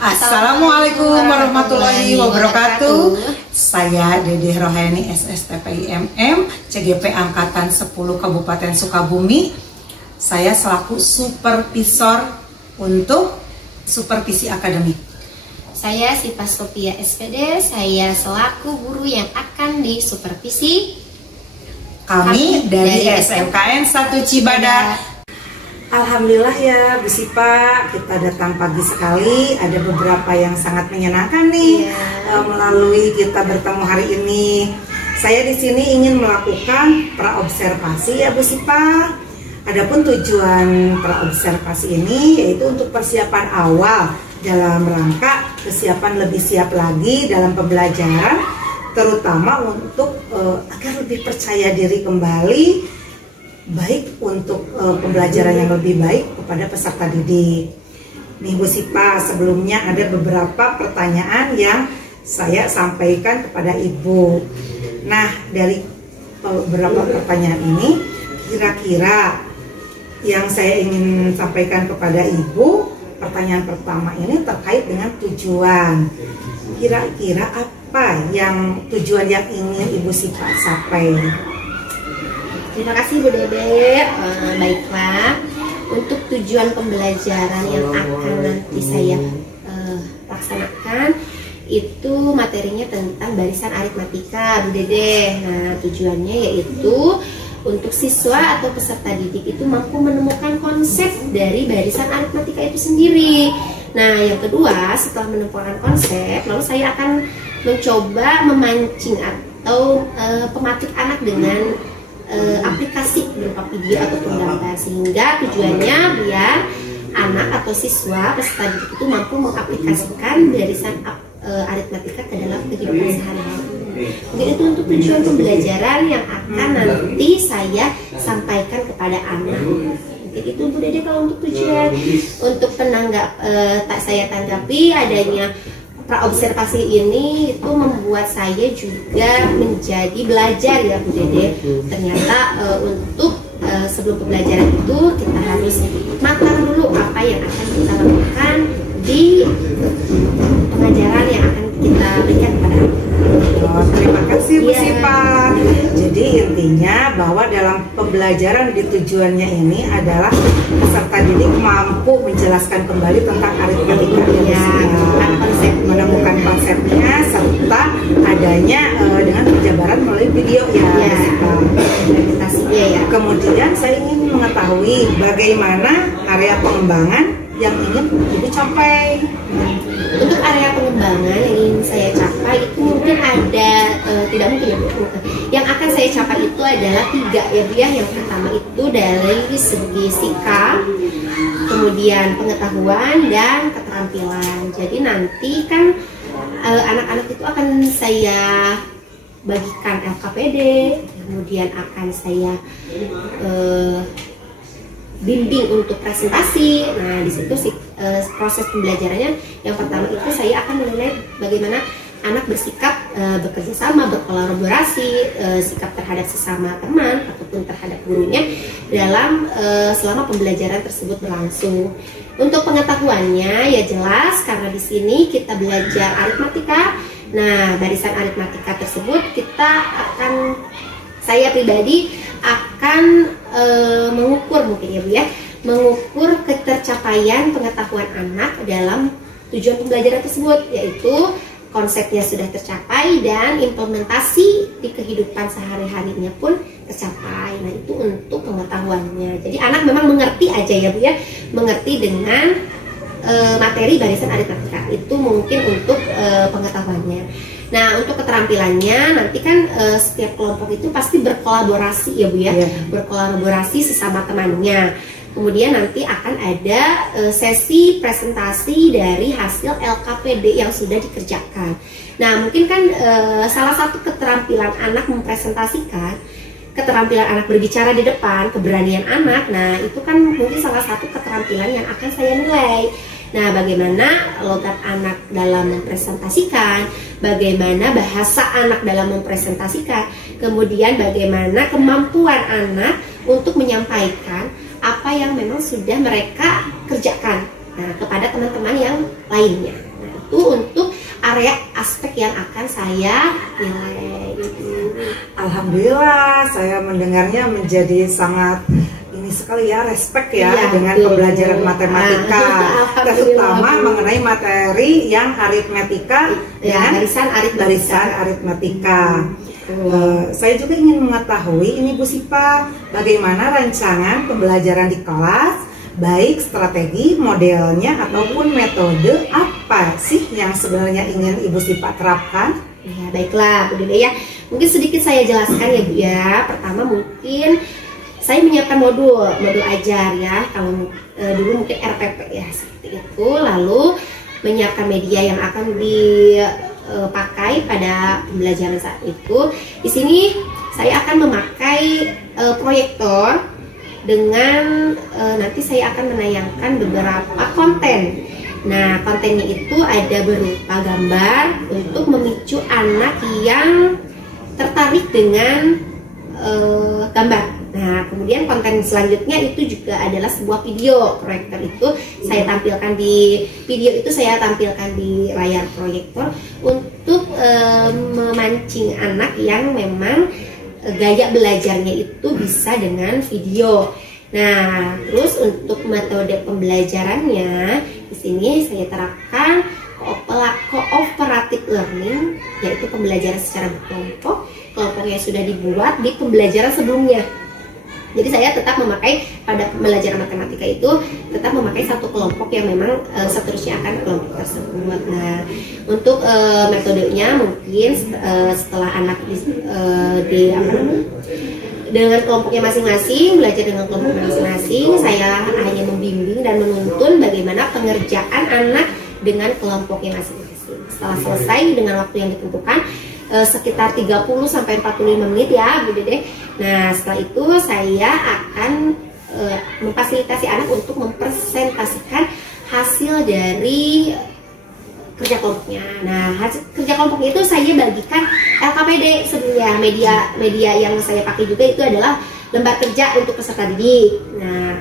Assalamualaikum warahmatullahi wabarakatuh. Saya Dedeh Rohani SSTPIMM CGP Angkatan 10 Kabupaten Sukabumi. Saya selaku supervisor untuk supervisi akademik. Saya Sipa Sophia SPD, saya selaku guru yang akan disupervisi. Kami dari SMKN 1 Cibadak. Alhamdulillah ya Bu Sipa, kita datang pagi sekali. Ada beberapa yang sangat menyenangkan nih melalui kita bertemu hari ini. Saya di sini ingin melakukan praobservasi ya Bu Sipa. Adapun tujuan praobservasi ini yaitu untuk persiapan awal dalam rangka kesiapan lebih siap lagi dalam pembelajaran, terutama untuk agar lebih percaya diri kembali, baik untuk pembelajaran yang lebih baik kepada peserta didik. Nih Bu Sipa, sebelumnya ada beberapa pertanyaan yang saya sampaikan kepada Ibu. Nah, dari beberapa pertanyaan ini, kira-kira yang saya ingin sampaikan kepada Ibu, pertanyaan pertama ini terkait dengan tujuan. Kira-kira apa yang tujuan yang ingin Ibu Sipa capai? Terima kasih Bu Dede. Baiklah, untuk tujuan pembelajaran yang akan nanti saya laksanakan itu materinya tentang barisan aritmatika Bu Dede. Nah, tujuannya yaitu untuk siswa atau peserta didik itu mampu menemukan konsep dari barisan aritmatika itu sendiri. Nah, yang kedua, setelah menemukan konsep, lalu saya akan mencoba memancing atau pematik anak dengan aplikasi berupa video ataupun gambar, sehingga tujuannya biar anak atau siswa peserta didik itu mampu mengaplikasikan barisan aritmatika ke dalam kehidupan sehari-hari. Mungkin itu untuk tujuan pembelajaran yang akan nanti saya sampaikan kepada anak. Mungkin itu Bu Dede kalau untuk tujuan. Untuk tak saya tanggapi adanya praobservasi ini itu membuat saya juga menjadi belajar ya Bu Dede. Ternyata untuk sebelum pembelajaran itu kita harus matang dulu apa yang akan kita lakukan di pengajaran yang akan kita berikan kepada anak. Terima kasih Bu Sipa. Jadi intinya bahwa dalam pembelajaran di tujuannya ini adalah peserta didik mampu menjelaskan kembali tentang aritmatika, menemukan konsepnya serta adanya dengan penjabaran melalui video ya. Kemudian saya ingin mengetahui bagaimana area pengembangan yang ingin Ibu capai. Untuk area pengembangan yang ingin saya capai itu mungkin ada, tidak mungkin ya, yang akan saya capai itu adalah 3 ya Bu ya. Yang pertama itu dari segi sikap, kemudian pengetahuan dan keterampilan. Jadi nanti kan anak-anak itu akan saya bagikan LKPD, kemudian akan saya bimbing untuk presentasi. Nah, di situ proses pembelajarannya yang pertama itu saya akan menilai bagaimana anak bersikap, bekerja sama, berkolaborasi, sikap terhadap sesama teman ataupun terhadap gurunya dalam selama pembelajaran tersebut berlangsung. Untuk pengetahuannya ya jelas karena di sini kita belajar aritmatika. Nah, barisan aritmatika tersebut saya pribadi akan mengukur mungkin ya Bu ya, mengukur ketercapaian pengetahuan anak dalam tujuan pembelajaran tersebut, yaitu konsepnya sudah tercapai dan implementasi di kehidupan sehari-harinya pun tercapai. Nah, itu untuk pengetahuannya. Jadi anak memang mengerti aja ya Bu ya, mengerti dengan materi barisan aritmatika itu mungkin untuk pengetahuannya. Nah, untuk keterampilannya nanti kan setiap kelompok itu pasti berkolaborasi ya Bu ya, berkolaborasi sesama temannya. Kemudian nanti akan ada sesi presentasi dari hasil LKPD yang sudah dikerjakan. Nah, mungkin kan salah satu keterampilan anak mempresentasikan, keterampilan anak berbicara di depan, keberanian anak. Nah, itu kan mungkin salah satu keterampilan yang akan saya nilai. Nah, bagaimana logat anak dalam mempresentasikan, bagaimana bahasa anak dalam mempresentasikan, kemudian bagaimana kemampuan anak untuk menyampaikan apa yang memang sudah mereka kerjakan kepada teman-teman yang lainnya. itu untuk area aspek yang akan saya nilai. Alhamdulillah, saya mendengarnya menjadi sangat ini sekali ya, respect ya, dengan pembelajaran matematika, terutama mengenai materi yang aritmetika dengan barisan aritmetika. Saya juga ingin mengetahui ini Bu Sipa, bagaimana rancangan pembelajaran di kelas, baik strategi, modelnya ataupun metode apa sih yang sebenarnya ingin Ibu Sipa terapkan? Ya, baiklah Bu Dede ya. Mungkin sedikit saya jelaskan ya Bu ya. Pertama mungkin saya menyiapkan modul ajar ya. Kalau dulu mungkin RPP ya seperti itu. Lalu menyiapkan media yang akan dipakai pada pembelajaran saat itu. Di sini saya akan memakai proyektor dengan nanti saya akan menayangkan beberapa konten. Nah, kontennya itu ada berupa gambar untuk memicu anak yang tertarik dengan gambar. Nah, kemudian konten selanjutnya itu juga adalah sebuah video. Proyektor itu saya tampilkan di video itu saya tampilkan di layar proyektor untuk memancing anak yang memang gaya belajarnya itu bisa dengan video. Nah, terus untuk metode pembelajarannya di sini saya terapkan cooperative learning, yaitu pembelajaran secara berkelompok. Kelompoknya sudah dibuat di pembelajaran sebelumnya. Jadi saya tetap memakai pada pembelajaran matematika itu tetap memakai satu kelompok yang memang seterusnya akan kelompok tersebut. Nah, untuk metodenya mungkin setelah anak dengan kelompoknya masing-masing, belajar dengan kelompoknya masing-masing, saya hanya membimbing dan menuntun bagaimana pengerjaan anak dengan kelompoknya masing-masing. Setelah selesai dengan waktu yang ditentukan sekitar 30-45 menit ya Bu Dede. Nah, setelah itu saya akan memfasilitasi anak untuk mempresentasikan hasil dari kerja kelompoknya. Nah, hasil kerja kelompoknya itu saya bagikan LKPD sebenarnya. Media yang saya pakai juga itu adalah lembar kerja untuk peserta didik. Nah,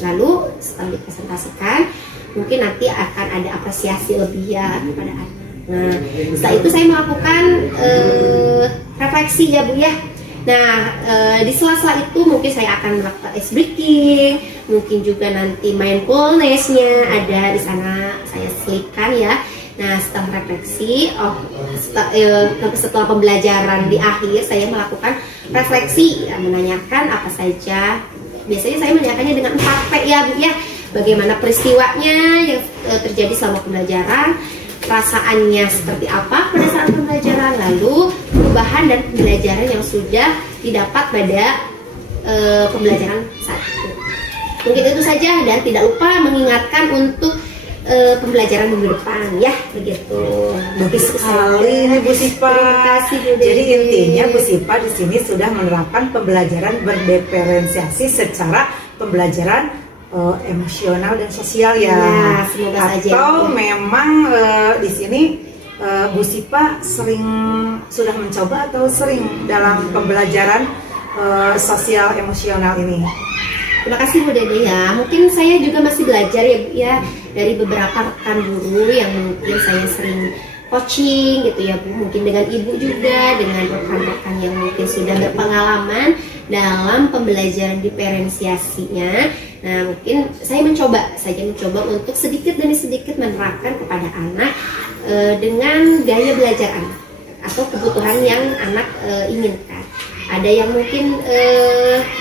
lalu setelah dipresentasikan mungkin nanti akan ada apresiasi lebih ya kepada anak. Nah, setelah itu saya melakukan refleksi ya Bu ya. Nah, di sela-sela itu mungkin saya akan melakukan ice breaking, mungkin juga nanti mindfulness-nya ada di sana saya selipkan ya. Nah, setelah refleksi, setelah pembelajaran di akhir saya melakukan refleksi, ya, menanyakan apa saja. Biasanya saya menanyakannya dengan 4P ya Bu ya. Bagaimana peristiwanya yang terjadi selama pembelajaran, perasaannya seperti apa pada saat pembelajaran, lalu perubahan dan pembelajaran yang sudah didapat pada pembelajaran saat itu. Mungkin itu saja dan tidak lupa mengingatkan untuk pembelajaran minggu depan ya, begitu. Bagus sekali nih Bu Sipa. Terima kasih Bu Dede. Jadi intinya Bu Sipa di sini sudah menerapkan pembelajaran berdiferensiasi secara pembelajaran emosional dan sosial ya. Semoga saja. Atau memang di sini Bu Sipa sudah mencoba atau sering dalam pembelajaran sosial emosional ini? Terima kasih Bu Dede ya. Mungkin saya juga masih belajar ya Bu ya, dari beberapa rekan guru yang mungkin saya sering coaching gitu ya Bu. Mungkin dengan Ibu juga, dengan rekan-rekan yang mungkin sudah berpengalaman dalam pembelajaran diferensiasinya. Nah, mungkin saya mencoba untuk sedikit demi sedikit menerapkan kepada anak dengan gaya belajar anak atau kebutuhan yang anak inginkan. Ada yang mungkin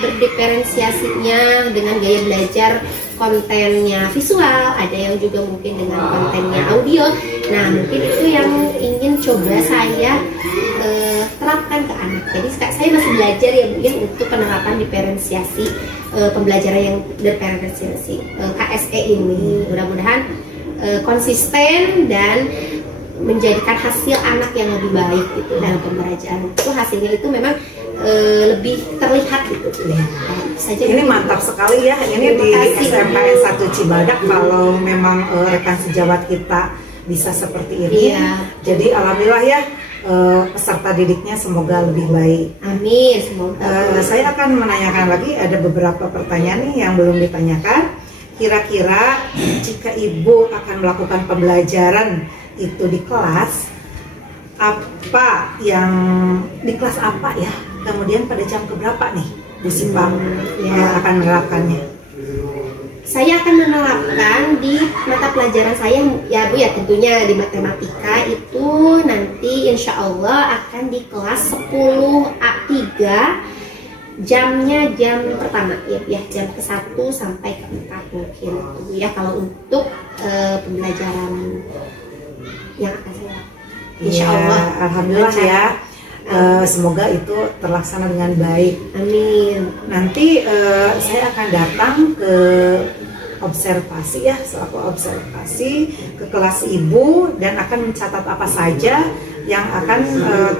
berdiferensiasinya dengan gaya belajar kontennya visual, ada yang juga mungkin dengan kontennya audio. Nah, mungkin itu yang ingin coba saya terapkan ke anak. Jadi saya masih belajar ya Bu ya untuk penerapan diferensiasi pembelajaran yang diferensiasi KSE ini. Mudah-mudahan konsisten dan menjadikan hasil anak yang lebih baik gitu dalam pembelajaran. Itu hasilnya itu memang lebih terlihat gitu. Saja ini mantap sekali ya. Ini di SMKN 1 Cibadak. Kalau memang rekan sejawat kita bisa seperti ini, jadi alhamdulillah ya, peserta didiknya semoga lebih baik. Amin. Semoga. Saya akan menanyakan lagi, ada beberapa pertanyaan nih yang belum ditanyakan. Kira-kira jika Ibu akan melakukan pembelajaran itu di kelas, apa yang di kelas apa ya? Kemudian pada jam keberapa nih Bu Sipa akan menerapkannya? Saya akan menerapkan di mata pelajaran saya ya Bu ya, tentunya di matematika itu nanti insya Allah akan di kelas 10A3, jamnya jam pertama ya jam ke-1 sampai ke-4 mungkin ya kalau untuk pembelajaran yang akan saya lakukan. Insya Allah. Alhamdulillah ya. Semoga itu terlaksana dengan baik. Amin. Nanti saya akan datang ke observasi ya, selaku observasi ke kelas ibu dan akan mencatat apa saja yang akan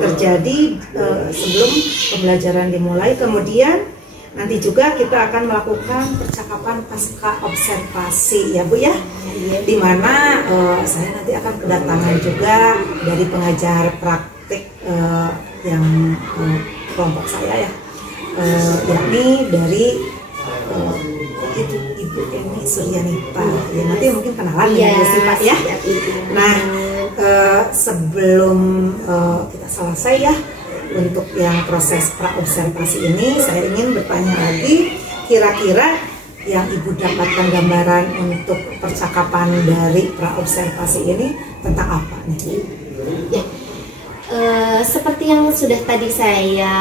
terjadi sebelum pembelajaran dimulai. Kemudian nanti juga kita akan melakukan percakapan pasca observasi ya Bu ya, di mana saya nanti akan kedatangan juga dari pengajar praktik yang kelompok saya ya, yakni dari Ibu Eni Suryanita ya, nanti mungkin kenalan dengan Bu Sipa ya. Nah sebelum kita selesai ya untuk yang proses praobservasi ini, saya ingin bertanya lagi, kira-kira yang Ibu dapatkan gambaran untuk percakapan dari praobservasi ini tentang apa nih? Ya, seperti yang sudah tadi saya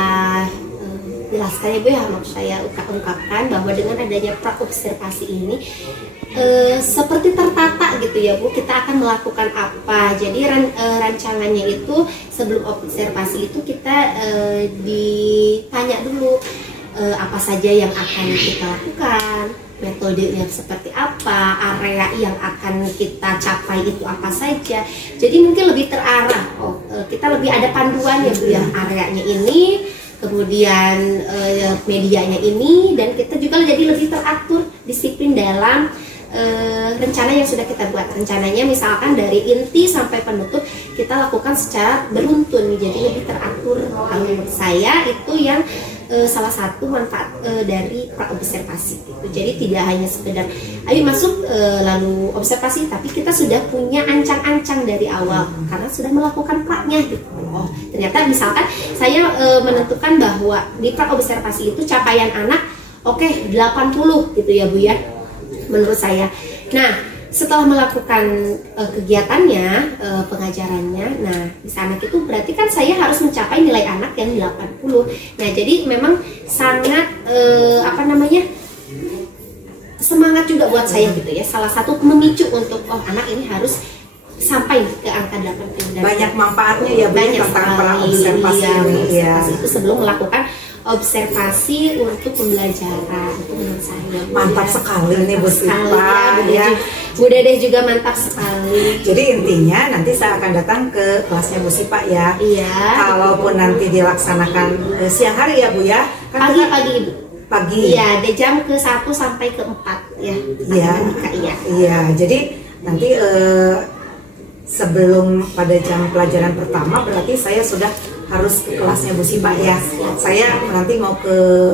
jelaskan ya Bu ya, maksud saya ungkapkan bahwa dengan adanya praobservasi ini seperti tertata gitu ya Bu, kita akan melakukan apa. Jadi rancangannya itu sebelum observasi itu kita ditanya dulu apa saja yang akan kita lakukan, metodenya seperti apa, area yang akan kita capai itu apa saja. Jadi mungkin lebih terarah, kita lebih ada panduannya Bu ya, areanya ini, kemudian medianya ini, dan kita juga jadi lebih teratur, disiplin dalam rencana yang sudah kita buat. Rencananya misalkan dari inti sampai penutup kita lakukan secara beruntun, jadi lebih teratur. Kalau menurut saya itu yang salah satu manfaat dari praobservasi itu. Jadi tidak hanya sekedar ayo masuk lalu observasi, tapi kita sudah punya ancang-ancang dari awal karena sudah melakukan praknya gitu. Oh, ternyata misalkan saya menentukan bahwa di praobservasi itu capaian anak 80 gitu ya Bu ya, menurut saya. Nah, setelah melakukan kegiatannya, pengajarannya, nah di sana itu berarti kan saya harus mencapai nilai anak yang 80. Nah, jadi memang sangat semangat juga buat saya gitu ya. Salah satu memicu untuk anak ini harus sampai ke angka 80. Banyak manfaatnya ya Bu tentang praobservasi ini ya. Itu sebelum melakukan observasi untuk pembelajaran, itu menurut saya. Mantap sekali nih Bu Sipa ya. Bu Dedeh juga mantap sekali. Jadi intinya nanti saya akan datang ke kelasnya Bu Sipa ya. Iya. Kalaupun nanti dilaksanakan siang hari ya Bu ya. Kan Pagi Ibu. Pagi. Iya, di jam ke-1 sampai ke-4 ya. Iya. Iya. Jadi nanti sebelum pada jam pelajaran pertama berarti saya sudah harus ke kelasnya Bu Sipa ya. Saya nanti mau ke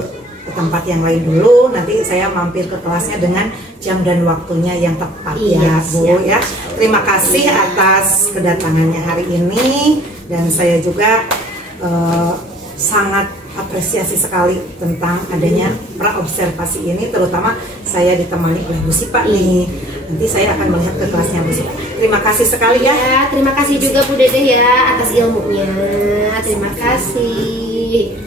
tempat yang lain dulu, nanti saya mampir ke kelasnya dengan jam dan waktunya yang tepat ya Bu ya. Terima kasih atas kedatangannya hari ini, dan saya juga sangat apresiasi sekali tentang adanya praobservasi ini, terutama saya ditemani oleh Bu Sipa nih. Nanti saya akan melihat ke kelasnya Bu Sipa. Terima kasih sekali ya. Terima kasih juga Bu Dedeh ya atas ilmunya. Terima kasih.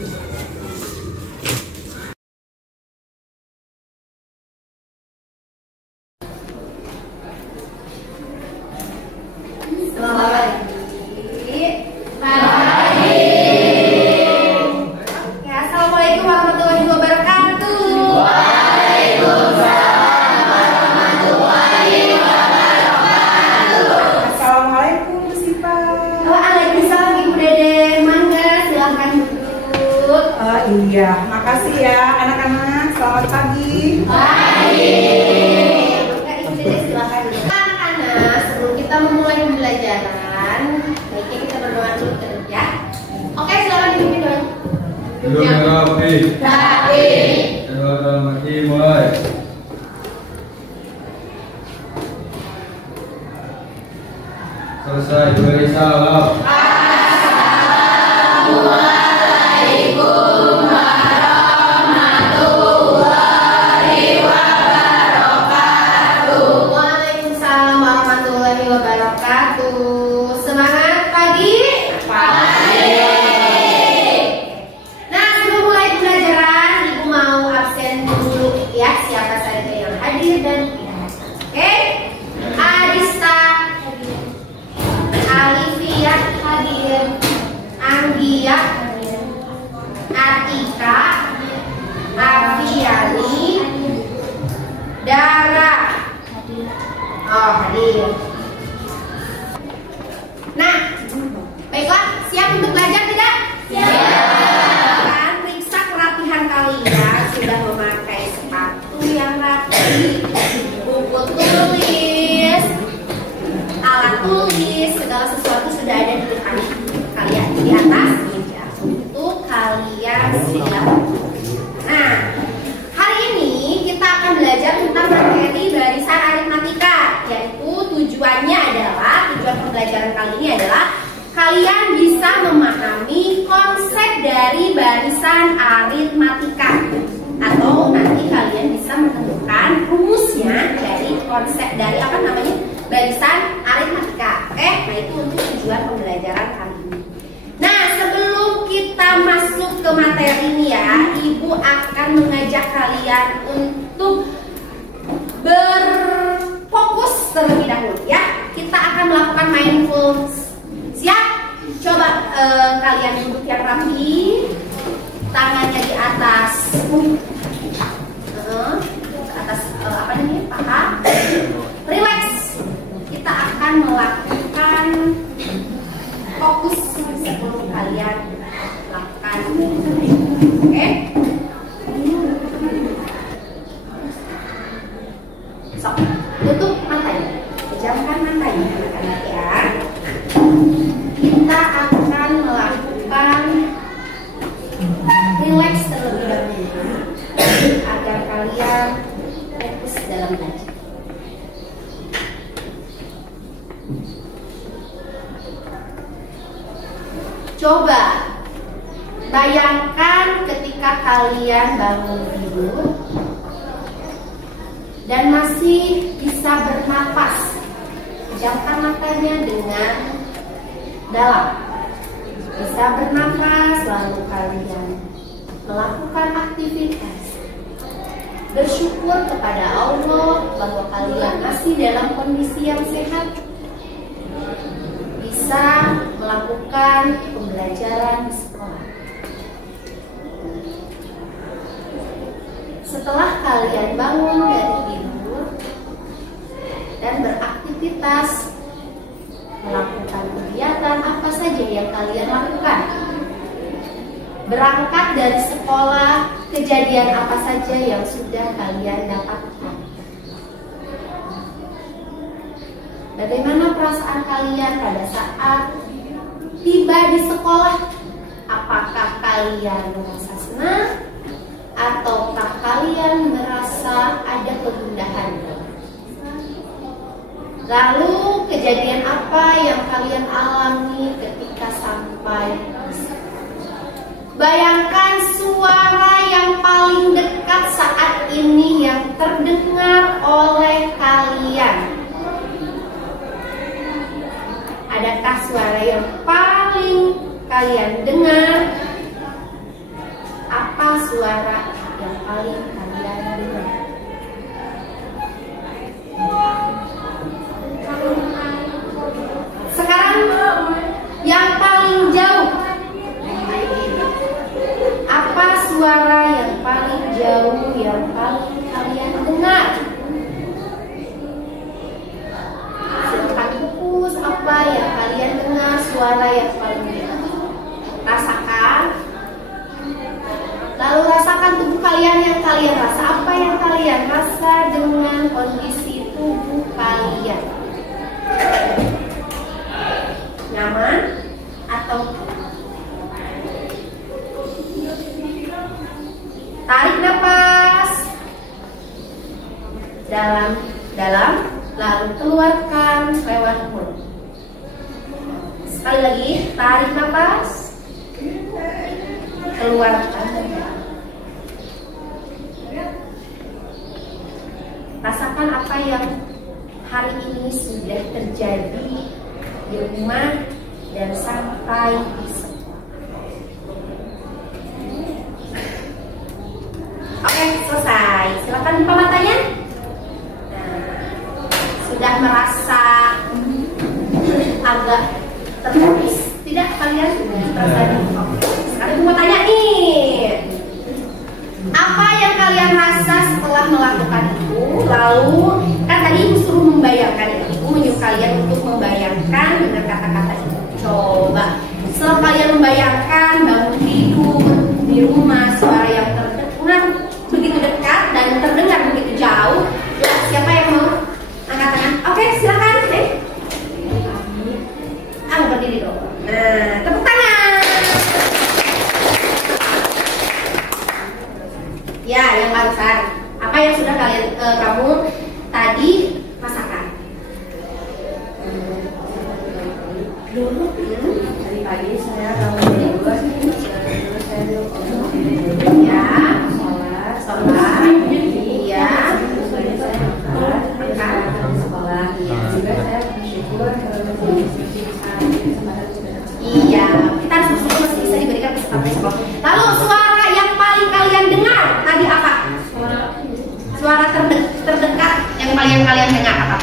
Iya, makasih ya anak-anak. Selamat pagi. Anak-anak, sebelum kita memulai pembelajaran, baiknya kita berdoa dulu ya. Oke, silakan dipimpin doa. Duduknya rapi. Rapi. Dalam hati mulai. Selesai beri salam. Waalaikumsalam warahmatullahi wabarakatuh. Semangat pagi. Nah, sebelum mulai pembelajaran, Ibu mau absen dulu ya, siapa saja yang hadir dan tidak hadir. Oke? Adista, Alivia hadir, Anggia, Atika, Aviani, Dara. Oh, hadir. Nah, baiklah, siap untuk belajar tidak? Siap. Kan, periksa kerapihan kalian, sudah memakai sepatu yang rapi, buku tulis, alat tulis, segala sesuatu sudah ada di depan kalian di atas meja untuk kalian siap. Nah, hari ini kita akan belajar tentang materi barisan aritmatika, yaitu tujuan pembelajaran kali ini adalah kalian bisa memahami konsep dari barisan aritmatika, atau nanti kalian bisa menemukan rumusnya dari konsep dari barisan aritmatika. Oke, nah itu untuk tujuan pembelajaran kali ini. Nah, sebelum kita masuk ke materi ini ya, Ibu akan mengajak kalian untuk berfokus terlebih dahulu ya. Kita akan melakukan mindfulness. Siap? Coba kalian duduk yang rapi, tangannya di atas paha. Relax. Kita akan melakukan fokus sebelum kalian lakukan. Oke? So, tutup matanya, pejamkan matanya anak-anak ya. Kita akan melakukan relax terlebih dahulu agar kalian fokus dalam belajar. Coba bayangkan ketika kalian bangun tidur dan masih bisa bernapas. Pejamkan matanya dengan dalam. Bisa bernapas, lalu kalian melakukan aktivitas. Bersyukur kepada Allah bahwa kalian masih dalam kondisi yang sehat. Bisa melakukan pembelajaran di sekolah. Setelah kalian bangun dari tidur dan beraktivitas, melakukan kegiatan apa saja yang kalian lakukan, berangkat dari sekolah, kejadian apa saja yang sudah kalian dapatkan, bagaimana perasaan kalian pada saat tiba di sekolah. Apakah kalian merasa senang ataukah kalian merasa ada kegundahan? Lalu kejadian apa yang kalian alami ketika sampai? Bayangkan suara yang paling dekat saat ini yang terdengar oleh kalian. Adakah suara yang paling kalian dengar? Apa suara yang paling kalian dengar? Sekarang yang paling jauh, apa suara yang paling jauh yang paling kalian dengar? Silakan fokus apa yang kalian dengar, suara yang paling jauh. Rasakan. Lalu rasakan tubuh kalian yang kalian rasa. Apa yang kalian rasa dengan kondisi tubuh kalian? Nyaman atau tarik nafas dalam, lalu keluarkan lewat mulut. Sekali lagi, tarik nafas, keluarkan. Rasakan apa yang hari ini sudah terjadi di rumah dan sampai di sekolah. Oke, selesai. Silakan buka matanya. Nah, sudah merasa agak terfokus tidak kalian? Sekarang aku mau tanya nih, apa yang kalian rasa setelah melakukan itu? Lalu kan tadi ibu suruh membayangkan ya, ibu menyuruh kalian untuk membayangkan dengan kata-kata itu. Coba setelah kalian membayangkan bangun tidur di rumah, suara yang terdengar begitu dekat dan terdengar begitu jauh. Ya, siapa yang mau angkat tangan? Oke, silakan deh. Berdiri dong. Nah, tepuk tangan. Ya, yang barusan. Apa yang sudah kamu tadi rasakan? Dulu dari pagi saya bangun ya, sholat, iya, sekolah, juga saya bersyukur iya, kita harus bersyukur masih bisa diberikan kesempatan sekolah. Lalu suara yang paling kalian dengar tadi apa? Suara terdekat yang paling kalian dengar apa?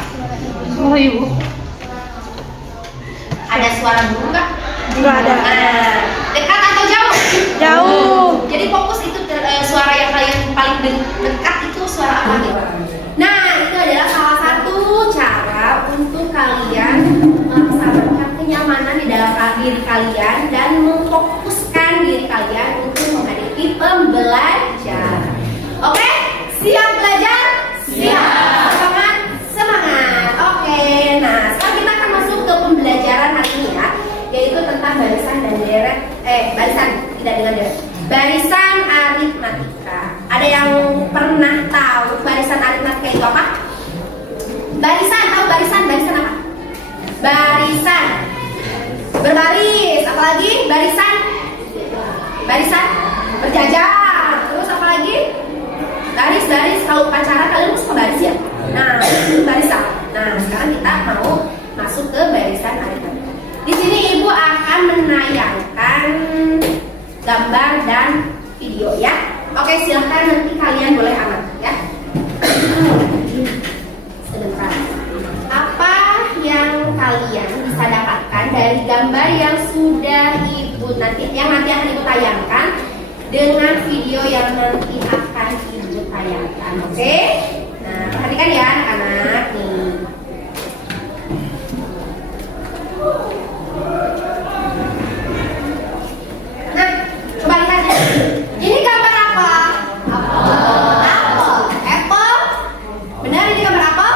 Suara ibu. Ada suara burung nggak? Nggak ada. Dekat atau jauh? Jauh. Jadi fokus itu suara yang kalian paling dekat itu suara apa nih? Nah, itu adalah salah satu cara untuk kalian melaksanakan kenyamanan di dalam diri kalian dan memfokuskan diri kalian untuk menghadapi pembelajaran. Oke, siap belajar? Siap. Semangat, semangat. Oke, nah sekarang kita akan masuk ke pembelajaran hari ini ya, yaitu tentang barisan dan deret. Barisan tidak dengan deret. Barisan aritmatika. Ada yang pernah tahu barisan aritmatika itu apa? Barisan, tahu barisan? Barisan apa? Barisan berbaris, apalagi barisan berjajar, terus apalagi baris. Kalau upacara kalian mesti baris ya. Nah, barisan. Nah, sekarang kita mau masuk ke barisan aritmatika. Di sini ibu akan menayangkan gambar dan video ya. Oke, silahkan nanti kalian boleh amati ya. Sebentar. Apa yang kalian bisa dapatkan dari gambar yang sudah ibu nanti akan ibu tayangkan dengan video yang nanti akan ibu tayangkan, oke? Nah, perhatikan ya anak-anak nih. Nah, coba lihat ya. Ini gambar apa? Apple. Benar ini gambar apel?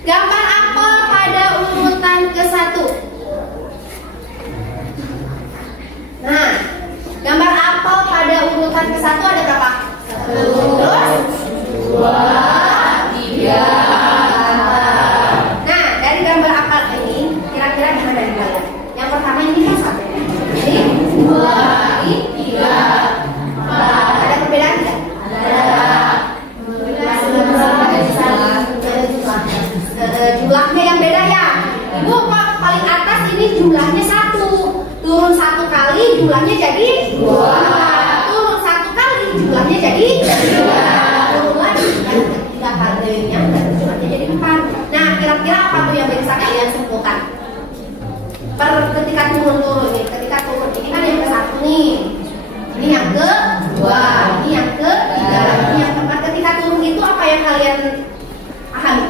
Gambar apel pada urutan ke-1. Nah, gambar apel pada urutan ke-1 ada berapa? 1, 2, 3, 4. Nah, dari gambar apel ini kira-kira gimana dari kalian? Yang pertama ini kan 1. Jadi 2, 3, 4. Ada perbedaan tidak? Ada. Jumlahnya yang beda ya. Ibu kok paling atas ini jumlahnya 1. Turun 1 kali jumlahnya jadi 2. Turun 1 kali jumlahnya jadi 2. Turun lagi dan ketiga kalinya jumlahnya jadi 4. Nah, kira-kira apa tuh yang bisa kalian simpulkan? Ketika turun nih, ketika turun ini kan yang ke-1 nih. Ini yang ke-2, ini yang ke-3, ini yang ke-4. Ketika turun itu apa yang kalian pahami?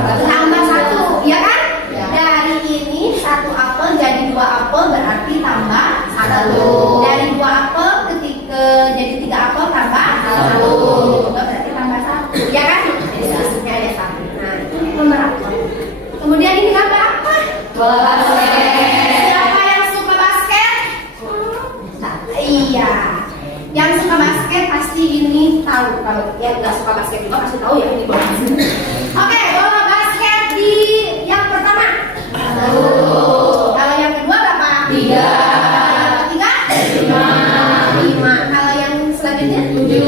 Tambah 1, ya kan? Dari ini 1 apel jadi 2 apel berarti tambah 1. Dari 2 apel jadi 3 apel tambah 1. Berarti tambah 1, ya kan? Jadi selisihnya ada 1. Nah, itu gambar apel. Kemudian ini gambar apa? Basket. Siapa yang suka basket? Iya. Yang suka basket pasti ini tahu. Kalau yang nggak suka basket juga pasti tahu ya ini bola basket. Oke, bola basket di yang pertama. Kalau yang kedua berapa? 3. Ketiga? 5. Kalau yang selanjutnya 7.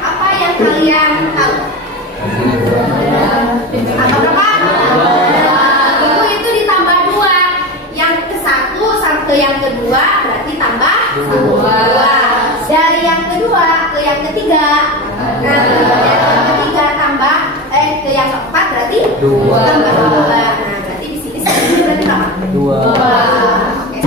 Apa yang kalian tahu? Apa berapa? Buku itu ditambah 2. Yang ke 1 sampai yang kedua berarti tambah 2. Dari yang kedua ke yang ketiga. Nah, dari yang ketiga tambah ke yang keempat berarti 2 tambah 2. Nah, berarti di sini berarti berapa? 2. Oke.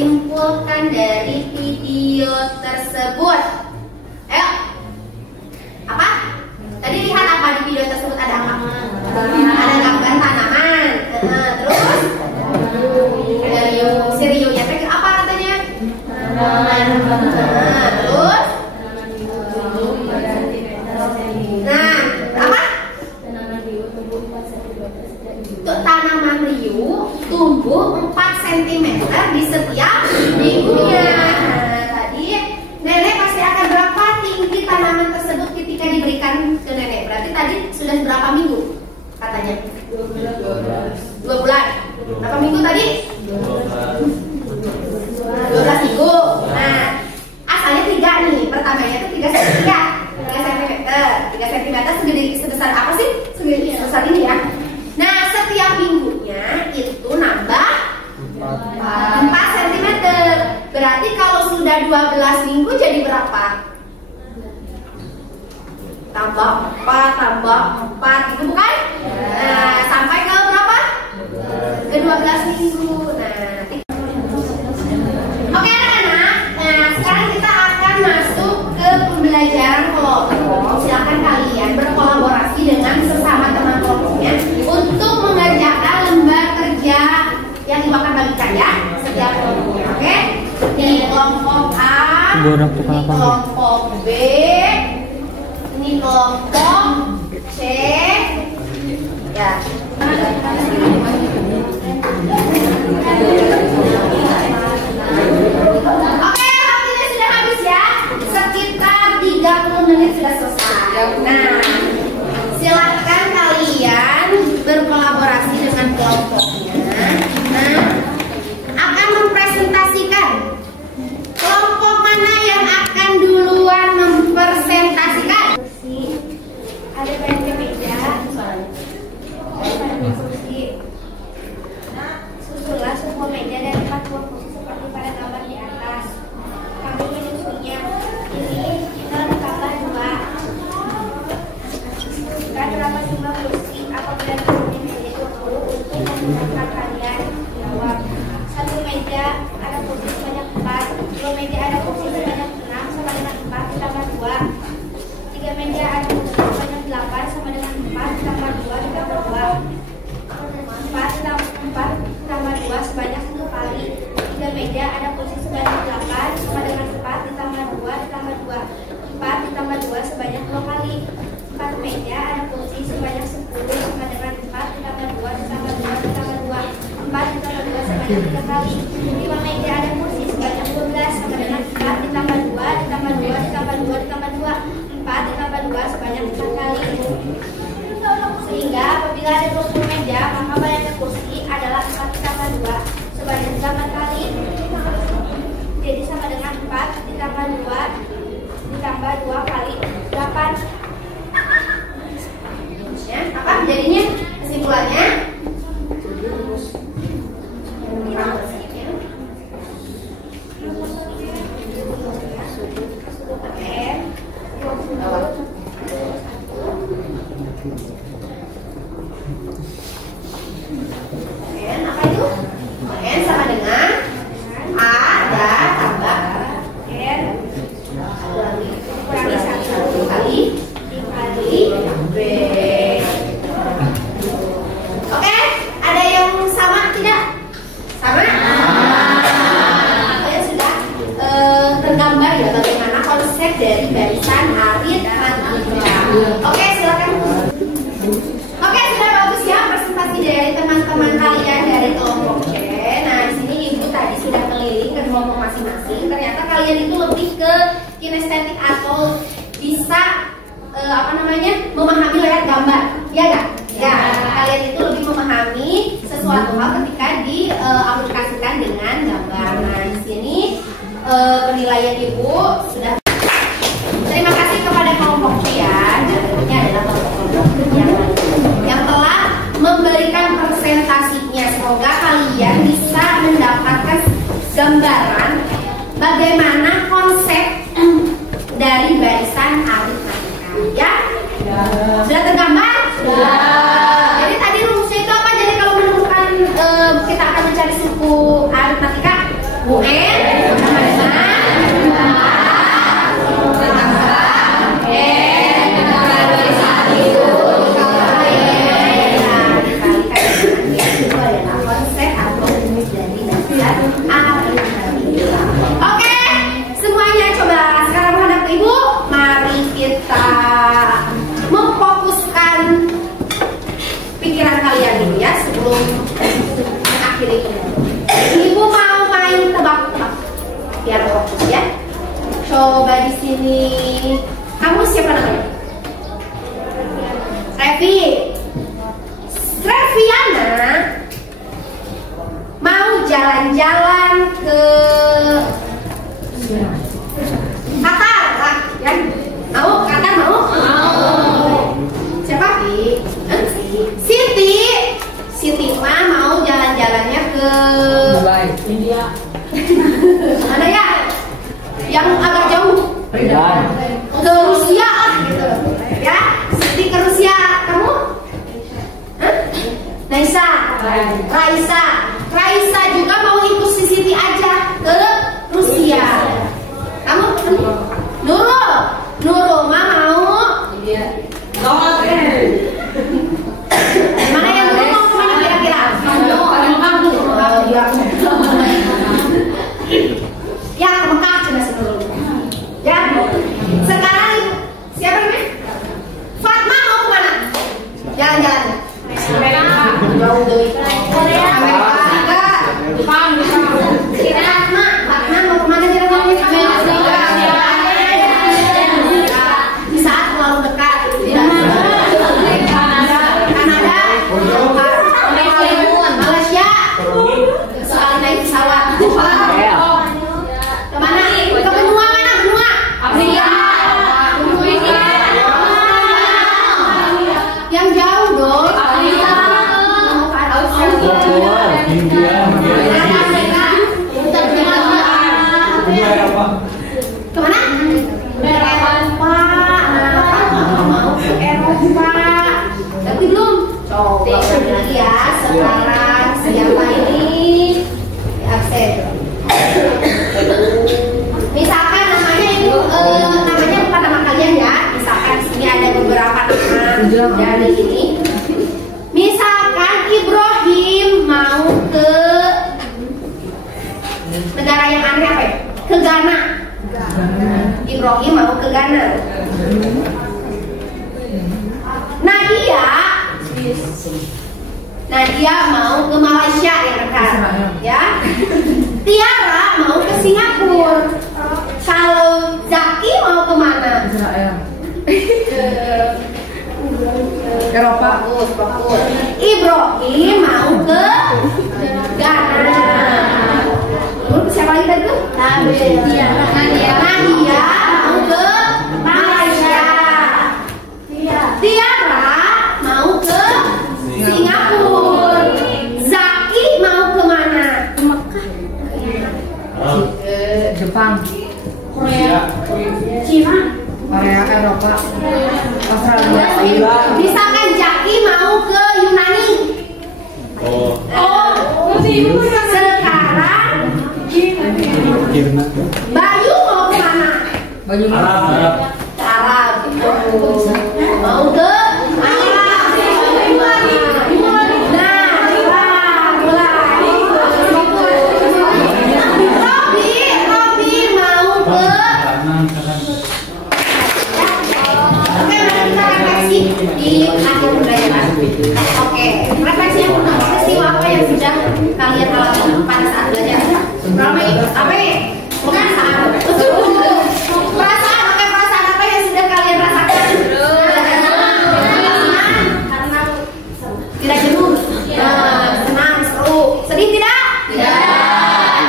Simpulkan dari video tersebut. Ayo. Apa? Tadi lihat apa di video tersebut, ada apa? Ada gambar tanaman. Terus ada Rio. Si Rio-nya apa katanya? Terus nah, apa? Tanaman Rio tumbuh 4 cm di setiap minggunya. Nah, tadi nenek pasti akan berapa tinggi tanaman tersebut ketika diberikan ke nenek? Berarti tadi sudah berapa minggu katanya? 2 bulan. Berapa minggu tadi? 12 minggu. Nah, asalnya 3 nih. Pertamanya itu 3 cm. 3 cm sebesar apa sih? Sebesar ini ya. Nah, setiap minggunya itu nambah 4 cm. Berarti kalau sudah 12 minggu jadi berapa? Tambah 4 gitu bukan? Nah, sampai ke berapa? Ke 12 minggu. Nah, oke anak-anak. Nah, sekarang kita akan masuk ke pembelajaran kelompok. Silakan kalian berkolaborasi dengan sesama teman kelompoknya untuk mengerjakan lembar kerja yang Ibu akan bagikan ya setiap kelompoknya. Oke? Di kelompok A, ini kelompok B, ini kelompok C, ya. Oke, waktunya sudah habis ya. Sekitar 30 menit sudah selesai. Nah, silakan kalian berkolaborasi dengan kelompoknya. Nah, akan mempresentasikan. Kelompok mana yang akan duluan mempresentasikan? Ada banyak meja. Ada kursi. Susulah semua meja dan 4 kursi seperti pada gambar di atas. Kami menyusunnya. Ini kita tambah 2. Kan berapa jumlah kursi? Apabila kursi menjadi 20 untuk memudahkan kalian jawab. 1 meja ada kursi sebanyak 4. 2 meja ada kursi sebanyak 6 sama dengan 4 ditambah 2. 3 meja ada kursi sebanyak 8 sama dengan 4 ditambah 2 ditambah 2. 4 tambah 2 sebanyak 1 kali. 3 meja ada kursi sebanyak 8 sama dengan 4 ditambah 2 ditambah 2. 4 ditambah 2 sebanyak 2 kali. 4 meja ada kursi sebanyak 10 sama dengan 4 ditambah 2 ditambah 2 ditambah 2. 4 ditambah 2 sebanyak 3 kali. 5 meja ada kursi sebanyak 12 sama dengan 4 ditambah 2 ditambah 2 ditambah 2 ditambah 2. 4 2 sebanyak 4 kali. Sehingga apabila ada 20 meja, maka banyaknya kursi adalah 4 ditambah 2 sebanyak 8 kali. Jadi sama dengan 4 ditambah 2 ditambah 2 kali 8. Ya, apa jadinya kesimpulannya? Apa itu? N sama dengan A dan tambah N kurangi 1 kali dikali B. Oke, ada yang sama tidak? Sama? Ya sudah tergambar ya bagaimana konsep dari barisan aritmatika. Oke, silakan. Oke, sudah bagus ya presentasi dari teman-teman kalian dari kelompok C. Nah, di sini Ibu tadi sudah keliling ke kelompok masing-masing. Ternyata kalian itu lebih ke kinestetik atau bisa memahami lewat gambar. Ya enggak? Ya, kalian itu lebih memahami sesuatu hal ketika diaplikasikan dengan gambar. Nah, di sini penilaian Ibu sudah. Terima kasih kepada kelompok C ya, dan tentunya adalah kelompok yang telah memberikan presentasinya. Semoga kalian bisa mendapatkan gambaran bagaimana konsep dari barisan aritmatika. Ya? Sudah tergambar? Sudah. Jadi tadi rumusnya itu apa? Jadi kalau menemukan kita akan mencari suku aritmatika, UN sama dengan Oke, semuanya coba sekarang menghadap Ibu. Mari kita memfokuskan pikiran kalian dulu ya sebelum mengakhiri ini. Ibu mau main tebak-tebak biar fokus ya. Coba di sini. Kamu siapa namanya? Reviana mau jalan-jalan ke Qatar lah, ya? Mau? Qatar mau? Mau. Siapa? Siti. Siti mah mau jalan-jalannya ke Dubai, India. mana ya? Yang agak jauh. Ke Rusia lah gitu. Ya, Siti ke Rusia. Kamu? Hah? Raisa juga mau ikut si Siti aja ke Rusia. Kamu? Nurul mah mau? Mana yang Nurul mau kemana kira-kira? Ya, ke Mekah cina si Nurul. Ya, sekarang siapa namanya? Fatma mau kemana? Jalan-jalan. Jauh dari Korea, Amerika, Jepang. Fatma mau kemana jalan-jalan? Di saat terlalu dekat. Kanada, Malaysia, soal naik pesawat. Kemana? Ke benua mana? Benua? Afrika. Yang jauh dong. Kemana? Eropa. Mau ke Eropa. Tapi belum. Coba lagi ya. Sekarang siapa ini? Absen. Misalkan namanya itu namanya bukan nama kalian ya. Misalkan di sini ada beberapa nama dari ini. Misalkan Ibrahim mau ke negara yang aneh apa ya? Ke Ghana. Ibrahim mau ke Ghana. Nadia mau ke Malaysia ya kan? Ya. Tiara mau ke Singapura. Kalau Zaki mau kemana? Israel. Eropa. Bagus. Ibrahim mau ke Ghana. Siapa lagi tadi tuh? Nadia mau ke Malaysia. Tiara mau ke Singapura. Zaki mau ke mana? Ke Mekah. Jepang. Korea. Cina. Korea, Eropa. Australia. Misalkan Jaki mau ke Yunani. Sekarang Bayu mau ke mana? Bayu Arab. Ke Arab. Mau ke Arab. Robi mau ke. Oke, mari kita refleksi di akhir pembelajaran. Oke, refleksi yang pertama, peristiwa apa yang sudah kalian alami pada saat belajar? Apa? Bukan saat. Perasaan, oke, perasaan apa yang sudah kalian rasakan? Karena tidak jenuh, senang, seru, sedih tidak? Tidak.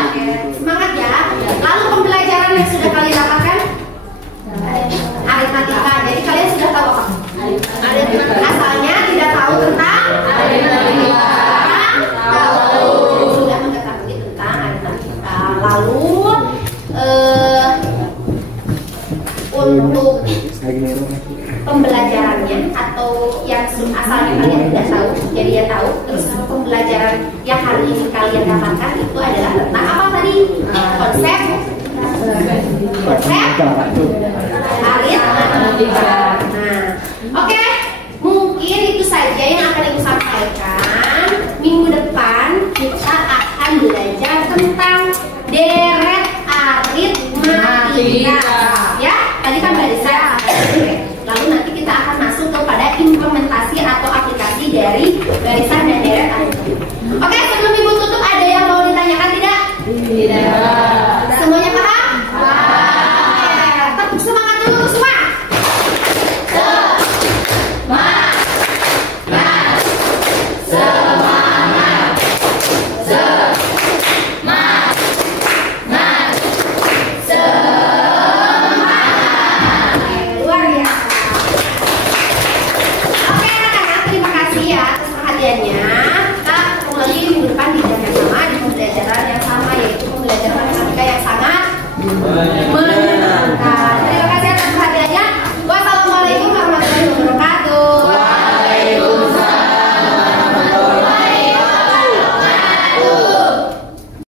Oke, semangat ya. Lalu pembelajaran yang sudah kalian dapatkan? Aritmatika. Jadi kalian sudah tahu apa? Asalnya tidak tahu tentang aritmatika. Tahu. Sudah mengetahui tentang aritmatika. Lalu untuk pembelajarannya atau yang asalnya kalian tidak tahu, jadi ya tahu. Terus pembelajaran yang hari ini kalian dapatkan itu adalah tentang apa tadi? Konsep aritmatika.